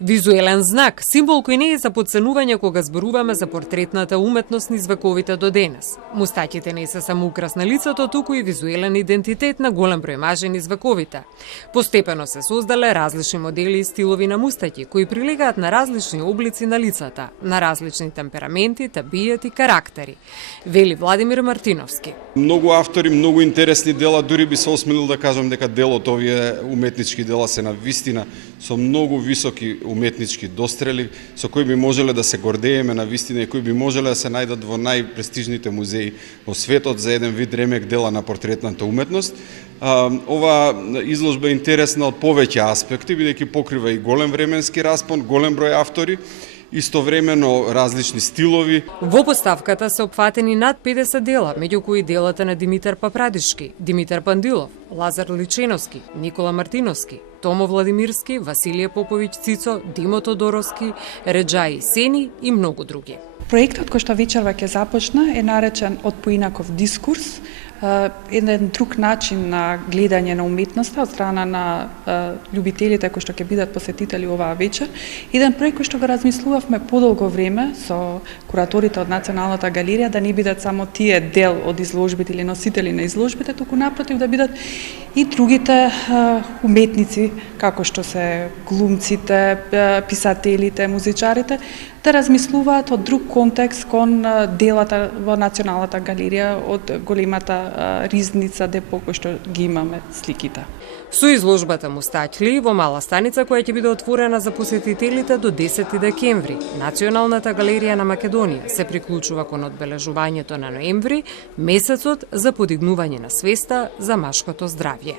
Визуелен знак, символ кој не е за подценување кога зборуваме за портретната уметност низ вековите до денес. Мустаќите не се само украс на лицето, туку и визуелен идентитет на голем број мажи низ вековите. Постепено се создале различни модели и стилови на мустаќи, кои прилегаат на различни облици на лицата, на различни темпераменти, табијат и карактери, вели Владимир Мартиновски. Многу автори, многу интересни дела, дури би се осмелил да кажам дека дел од овие уметнички дела се навистина со многу високи уметнички дострели, со кои би можеле да се гордееме навистина и кои би можеле да се најдат во најпрестижните музеи во светот за еден вид ремек дела на портретната уметност. Ова изложба е интересна од повеќе аспекти, бидејќи покрива и голем временски распон, голем број автори, истовремено различни стилови. Во поставката се опфатени над 50 дела, меѓу кои делата на Димитар Папрадишки, Димитар Пандилов, Лазар Личеновски, Никола Мартиновски, Томо Владимирски, Василije Поповиќ Цицо, Димо Тодоровски, Реджаи Сени и многу други. Проектот кој што вечерва ќе започна е наречен Од поинаков дискурс, еден друг начин на гледање на уметноста од страна на љубителите кои што ќе бидат посетители оваа вечер. Еден проект кој што го размислувавме подолго време со кураторите од Националната галерија, да не бидат само тие дел од изложбите или носители на изложбите, туку напротив да бидат и другите уметници, како што се глумците, писателите, музичарите, да размислуваат од друг контекст кон делата во Националната галерија од големата ризница депо кој што ги имаме сликите. Со изложбата Мустаќли во мала станица која ќе биде отворена за посетителите до 10 декември, Националната галерија на Македонија се приклучува кон одбележувањето на ноември, месецот за подигнување на свеста за машкото здравје.